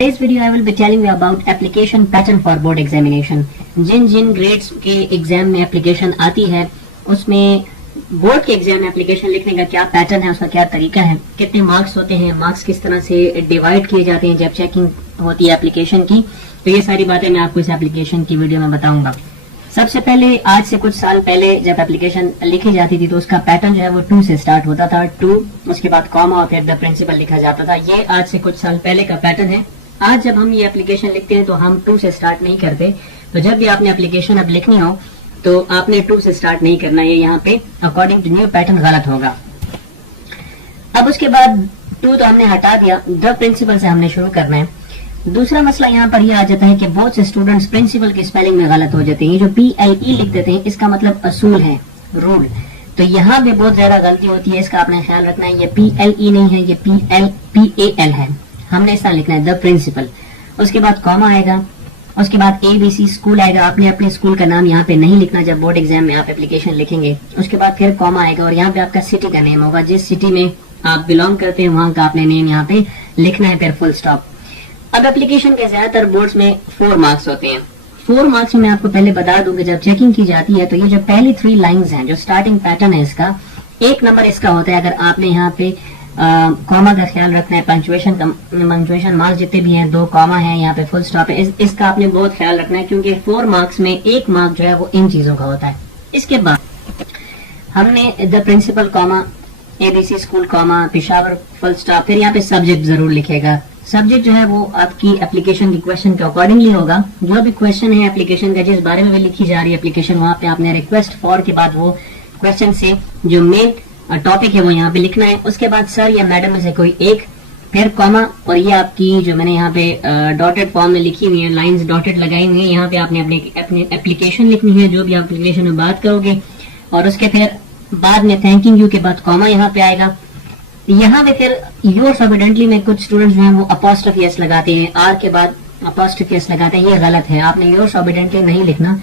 Today's video I will be telling you about application pattern for board examination. जिन grades के exam में application आती है उसमें बोर्ड के एग्जाम में एप्लीकेशन लिखने का क्या पैटर्न है, उसका क्या तरीका है, कितने मार्क्स होते हैं, मार्क्स किस तरह से डिवाइड किए जाते हैं जब चेकिंग होती है एप्लीकेशन की, तो ये सारी बातें मैं आपको इस एप्लीकेशन की वीडियो में बताऊंगा। सबसे पहले आज से कुछ साल पहले जब एप्लीकेशन लिखी जाती थी तो उसका पैटर्न जो है वो 2 से स्टार्ट होता था, 2 उसके बाद कॉमा और फिर द प्रिंसिपल लिखा जाता था। ये आज से कुछ साल पहले का पैटर्न है। आज जब हम ये एप्लीकेशन लिखते हैं तो हम 2 से स्टार्ट नहीं करते, तो जब भी आपने एप्लीकेशन अब लिखनी हो तो आपने 2 से स्टार्ट नहीं करना, ये यहाँ पे अकॉर्डिंग टू न्यू पैटर्न गलत होगा। अब उसके बाद 2 तो हमने हटा दिया, द प्रिंसिपल से हमने शुरू करना है। दूसरा मसला यहाँ पर यह आ जाता है कि बहुत से स्टूडेंट्स प्रिंसिपल की स्पेलिंग में गलत हो जाते हैं। ये जो PLE लिख देते हैं इसका मतलब असूल है, रूल, तो यहाँ पे बहुत ज्यादा गलती होती है, इसका आपने ख्याल रखना है। ये PLE नहीं है, ये PAL है, हमने इस तरह लिखना है द प्रिंसिपल। उसके बाद कॉमा आएगा, उसके बाद ABC स्कूल आएगा। आपने अपने स्कूल का नाम यहाँ पे नहीं लिखना जब बोर्ड एग्जाम में आप एप्लीकेशन लिखेंगे। उसके बाद फिर कॉमा आएगा और यहाँ पे आपका सिटी का नेम होगा, जिस सिटी में आप बिलोंग करते हैं वहां का आपने नेम यहाँ पे लिखना है, फिर फुल स्टॉप। अब एप्लीकेशन के ज्यादातर बोर्ड्स में 4 मार्क्स होते हैं। 4 मार्क्स में मैं आपको पहले बता दूं कि जब चेकिंग की जाती है तो ये जो पहली 3 लाइंस हैं, जो स्टार्टिंग पैटर्न है इसका, 1 नंबर इसका होता है। अगर आपने यहाँ पे कॉमा का ख्याल रखना है, पंक्चुएशन मार्क्स जितने भी हैं, 2 कॉमा है, यहाँ पे फुल स्टॉप है, इसका आपने बहुत ख्याल रखना है क्योंकि 4 मार्क्स में 1 मार्क जो है वो इन चीजों का होता है। इसके बाद हमने the principal comma, ABC school comma, Peshawar full stop, फिर यहाँ पे सब्जेक्ट जरूर लिखेगा। सब्जेक्ट जो है वो आपकी एप्लीकेशन की क्वेश्चन के अकॉर्डिंगली होगा। जो भी क्वेश्चन है एप्लीकेशन का, जिस बारे में भी लिखी जा रही है एप्लीकेशन, वहां पे आपने रिक्वेस्ट फॉर के बाद वो क्वेश्चन से जो मेन टॉपिक है वो यहाँ पे लिखना है। उसके बाद सर या मैडम में से कोई एक, फिर कॉमा, और ये आपकी जो मैंने यहाँ पे डॉटेड फॉर्म में लिखी हुई है, लाइंस डॉटेड लगाई हुई है, यहाँ पे आपने अपनी एप्लीकेशन लिखनी है जो भी आप एप्लीकेशन में बात करोगे। और उसके फिर बाद में थैंकिंग यू के बाद कॉमा यहाँ पे आएगा। यहाँ पे फिर योर्स ऑबिडेंटली में कुछ स्टूडेंट्स जो हैं वो अपॉस्ट्रोफी एस लगाते हैं, आर के बाद अपॉस्ट्रोफी एस लगाते हैं, ये गलत है। आपने योर्स ऑबिडेंटली नहीं लिखना।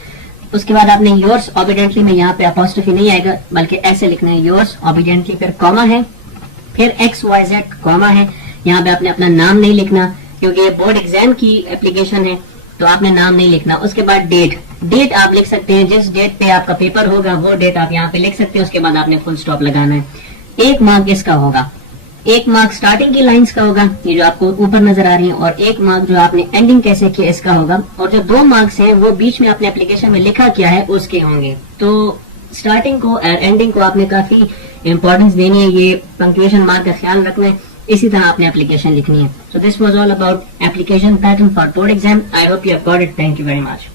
उसके बाद आपने योर्स ऑबिडेंटली में यहाँ पे अपॉस्ट्रोफी नहीं आएगा बल्कि ऐसे लिखना है, योर्स ऑबिडेंटली, फिर कॉमा है, फिर XYZ कॉमा है। यहाँ पे आपने अपना नाम नहीं लिखना क्योंकि ये बोर्ड एग्जाम की एप्लीकेशन है, तो आपने नाम नहीं लिखना। उसके बाद डेट आप लिख सकते हैं, जिस डेट पे आपका पेपर होगा वो डेट आप यहाँ पे लिख सकते हैं। उसके बाद आपने फुल स्टॉप लगाना है। 1 मार्क इसका होगा, 1 मार्क स्टार्टिंग की लाइंस का होगा, ये जो आपको ऊपर नजर आ रही है, और 1 मार्क जो आपने एंडिंग कैसे किया इसका होगा, और जो 2 मार्क्स हैं वो बीच में आपने एप्लीकेशन में लिखा क्या है उसके होंगे। तो स्टार्टिंग को और एंडिंग को आपने काफी इंपॉर्टेंस देनी है, ये पंक्चुएशन मार्क का ख्याल रखना है, इसी तरह आपने एप्लीकेशन लिखनी है। So this was all about application pattern for board exam. I hope you have got it. Thank you very much.